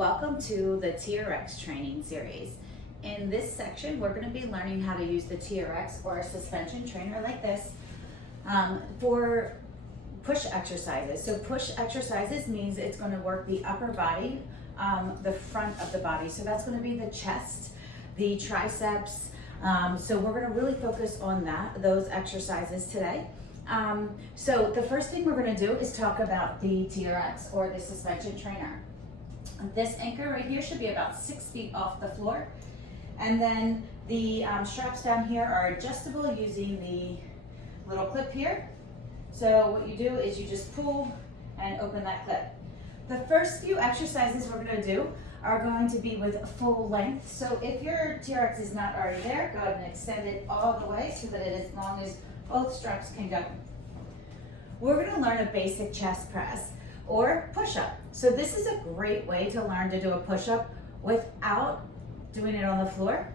Welcome to the TRX training series. In this section, we're going to be learning how to use the TRX or a suspension trainer like this for push exercises. So push exercises means it's going to work the upper body, the front of the body. So that's going to be the chest, the triceps. So we're going to really focus on those exercises today. So the first thing we're going to do is talk about the TRX or the suspension trainer. This anchor right here should be about 6 feet off the floor. And then the straps down here are adjustable using the little clip here. So what you do is you just pull and open that clip. The first few exercises we're going to do are going to be with full length. So if your TRX is not already there, go ahead and extend it all the way so that it is as long as both straps can go. We're going to learn a basic chest press or push-up. So this is a great way to learn to do a push-up without doing it on the floor.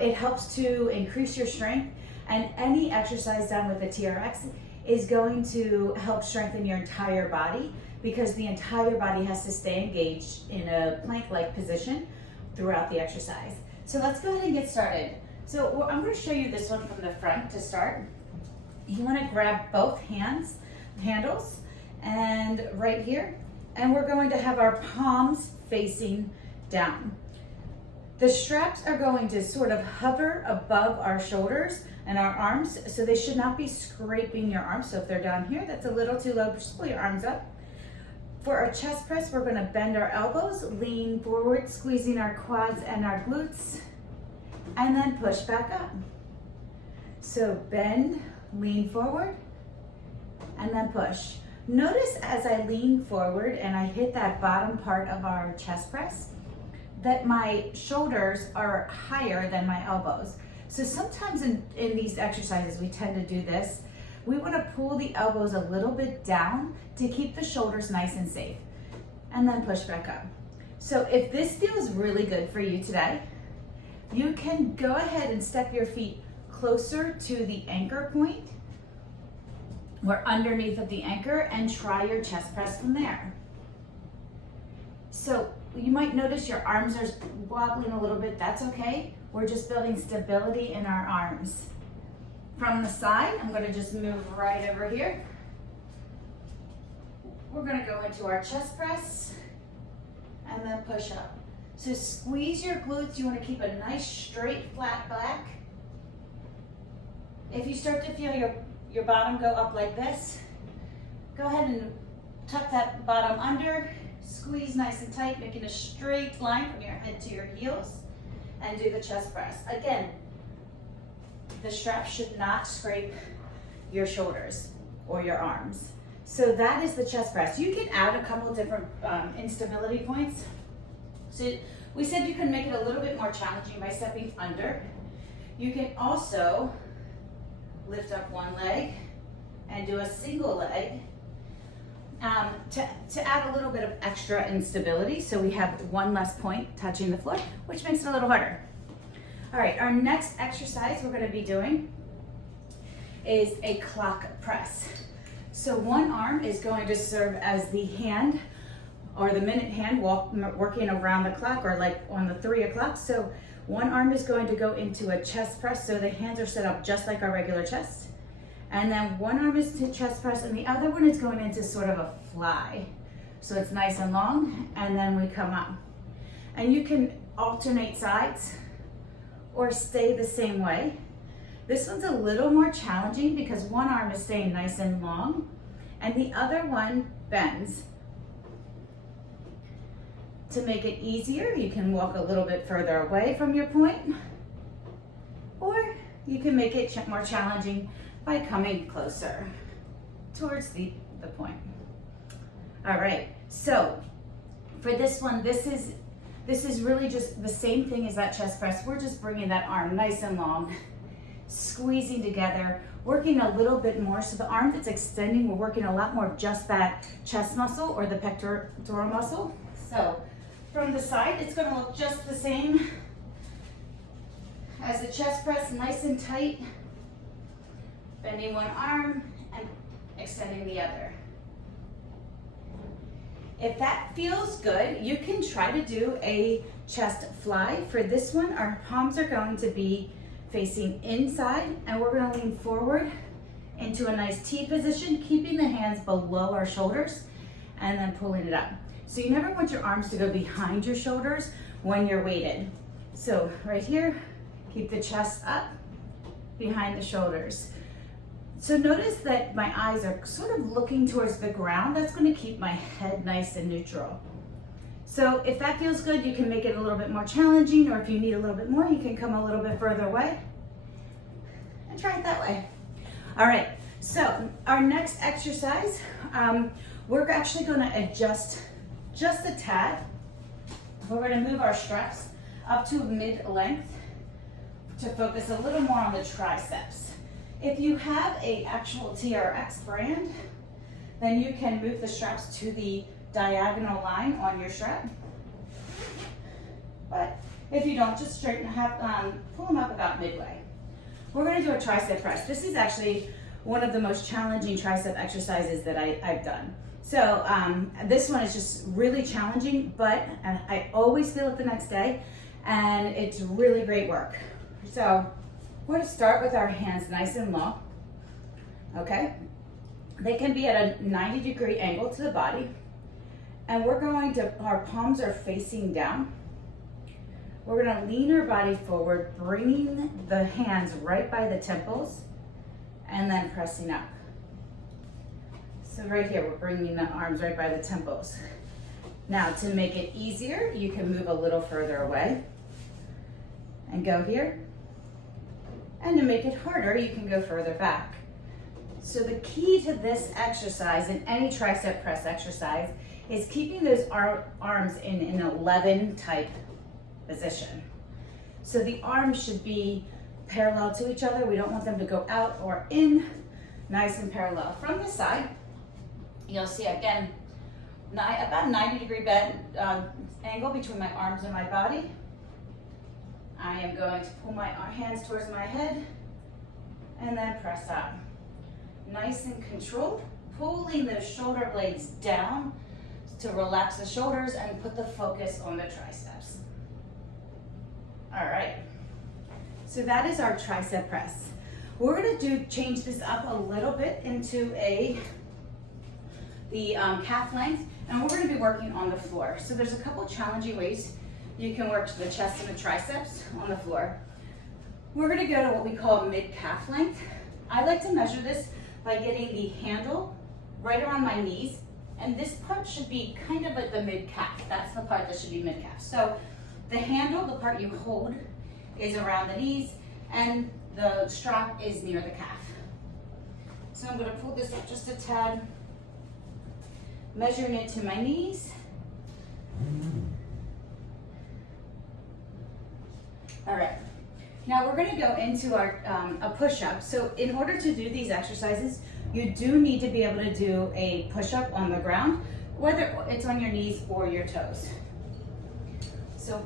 It helps to increase your strength, and any exercise done with the TRX is going to help strengthen your entire body because the entire body has to stay engaged in a plank-like position throughout the exercise. So let's go ahead and get started. So I'm going to show you this one from the front to start. You want to grab both handles, and right here, and we're going to have our palms facing down. The straps are going to sort of hover above our shoulders and our arms, so they should not be scraping your arms. So if they're down here, that's a little too low, just pull your arms up. For our chest press, we're going to bend our elbows, lean forward, squeezing our quads and our glutes, and then push back up. So bend, lean forward, and then push. Notice as I lean forward and I hit that bottom part of our chest press that my shoulders are higher than my elbows. So sometimes in these exercises we tend to do this. We want to pull the elbows a little bit down to keep the shoulders nice and safe, and then push back up. So if this feels really good for you today, you can go ahead and step your feet closer to the anchor point or underneath of the anchor and try your chest press from there. So you might notice your arms are wobbling a little bit. That's okay. We're just building stability in our arms. From the side, I'm going to just move right over here. We're going to go into our chest press and then push up. So squeeze your glutes. You want to keep a nice straight flat back. If you start to feel your bottom go up like this, go ahead and tuck that bottom under, squeeze nice and tight, making a straight line from your head to your heels, and do the chest press. Again, the strap should not scrape your shoulders or your arms. So that is the chest press. You can add a couple different instability points. So we said you can make it a little bit more challenging by stepping under. You can also lift up one leg and do a single leg to add a little bit of extra instability, so we have one less point touching the floor, which makes it a little harder. All right, our next exercise we're going to be doing is a clock press. So one arm is going to serve as the hand or the minute hand working around the clock, or like on the 3 o'clock. So one arm is going to go into a chest press, so the hands are set up just like our regular chest. And then one arm is to chest press, and the other one is going into sort of a fly. So it's nice and long, and then we come up. And you can alternate sides or stay the same way. This one's a little more challenging because one arm is staying nice and long, and the other one bends. To make it easier, you can walk a little bit further away from your point, or you can make it more challenging by coming closer towards the point. All right, so for this one, this is really just the same thing as that chest press. We're just bringing that arm nice and long, squeezing together, working a little bit more. So the arm that's extending, we're working a lot more of just that chest muscle or the pectoral muscle. So from the side, it's going to look just the same as the chest press, nice and tight, bending one arm and extending the other. If that feels good, you can try to do a chest fly. For this one, our palms are going to be facing inside, and we're gonna lean forward into a nice T position, keeping the hands below our shoulders, and then pulling it up. So you never want your arms to go behind your shoulders when you're weighted. So right here, keep the chest up, behind the shoulders. So notice that my eyes are sort of looking towards the ground. That's going to keep my head nice and neutral. So if that feels good, you can make it a little bit more challenging, or if you need a little bit more, you can come a little bit further away and try it that way. All right, so our next exercise, we're actually going to adjust just a tad. We're going to move our straps up to mid-length to focus a little more on the triceps. If you have a actual TRX brand, then you can move the straps to the diagonal line on your strap. But if you don't, just straighten, pull them up about midway. We're going to do a tricep press. This is actually one of the most challenging tricep exercises that I've done. So this one is just really challenging, but I always feel it the next day, and it's really great work. So we're going to start with our hands nice and low, okay? They can be at a 90-degree angle to the body, and we're going to, our palms are facing down. We're going to lean our body forward, bringing the hands right by the temples, and then pressing up. So right here, we're bringing the arms right by the temples. Now, to make it easier, you can move a little further away and go here. And to make it harder, you can go further back. So the key to this exercise, in any tricep press exercise, is keeping those arms in an 11 type position. So the arms should be parallel to each other. We don't want them to go out or in, nice and parallel. From the side, you'll see again, about 90-degree bend angle between my arms and my body. I am going to pull my hands towards my head and then press up. Nice and controlled, pulling those shoulder blades down to relax the shoulders and put the focus on the triceps. All right, so that is our tricep press. We're gonna change this up a little bit into the calf length, and we're gonna be working on the floor. So there's a couple challenging ways you can work the chest and the triceps on the floor. We're gonna go to what we call mid-calf length. I like to measure this by getting the handle right around my knees, and this part should be kind of at the mid-calf. That's the part that should be mid-calf. So the handle, the part you hold, is around the knees, and the strap is near the calf. So I'm gonna pull this up just a tad, measuring it to my knees. All right, now we're gonna go into our a push-up. So in order to do these exercises, you do need to be able to do a push-up on the ground, whether it's on your knees or your toes. So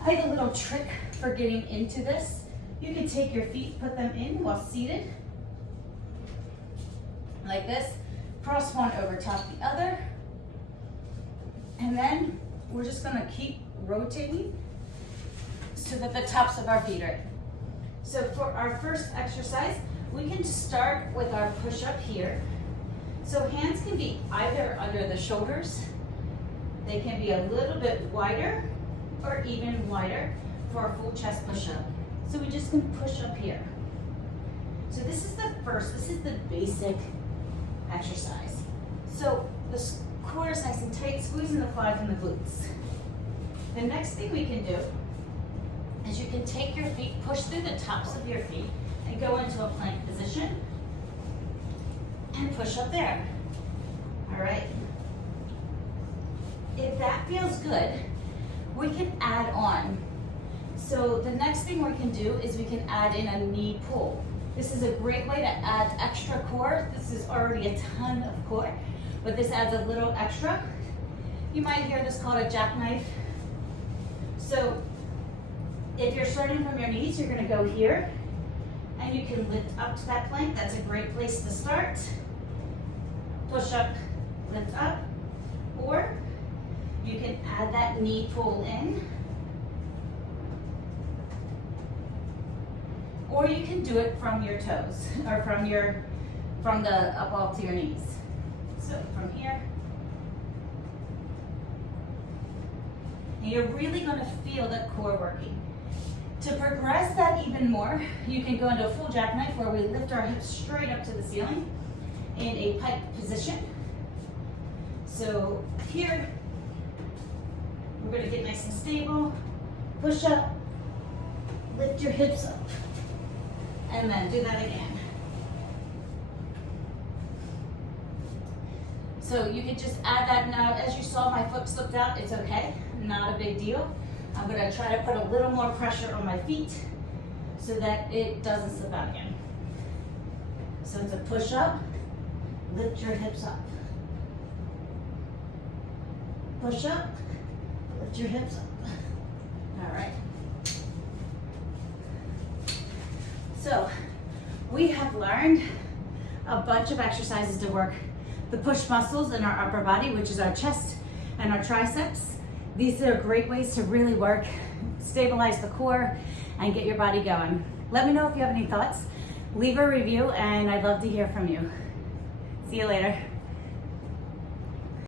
I have a little trick for getting into this. You can take your feet, put them in while seated, like this. Cross one over top the other, and then we're just gonna keep rotating so that the tops of our feet are in. So for our first exercise, we can start with our push-up here. So hands can be either under the shoulders, they can be a little bit wider or even wider for a full chest push-up. So we just can push up here. So this is the basic exercise. So the core is nice and tight, squeezing the quads and the glutes. The next thing we can do is you can take your feet, push through the tops of your feet, and go into a plank position and push up there. All right. If that feels good, we can add on. So the next thing we can do is we can add in a knee pull. This is a great way to add extra core. This is already a ton of core, but this adds a little extra. You might hear this called a jackknife. So if you're starting from your knees, you're gonna go here, and you can lift up to that plank. That's a great place to start. Push up, lift up, Or you can add that knee pull in. Or you can do it from your toes, or from the above to your knees. So from here. And you're really gonna feel the core working. To progress that even more, you can go into a full jackknife where we lift our hips straight up to the ceiling in a pike position. So here, we're gonna get nice and stable, push up, lift your hips up, and then do that again. So you can just add that now. As you saw, my foot slipped out, it's okay, not a big deal. I'm gonna try to put a little more pressure on my feet so that it doesn't slip out again. So it's a push up, lift your hips up. Push up, lift your hips up. All right. So we have learned a bunch of exercises to work the push muscles in our upper body, which is our chest and our triceps. These are great ways to really work, stabilize the core, and get your body going. Let me know if you have any thoughts. Leave a review, and I'd love to hear from you. See you later.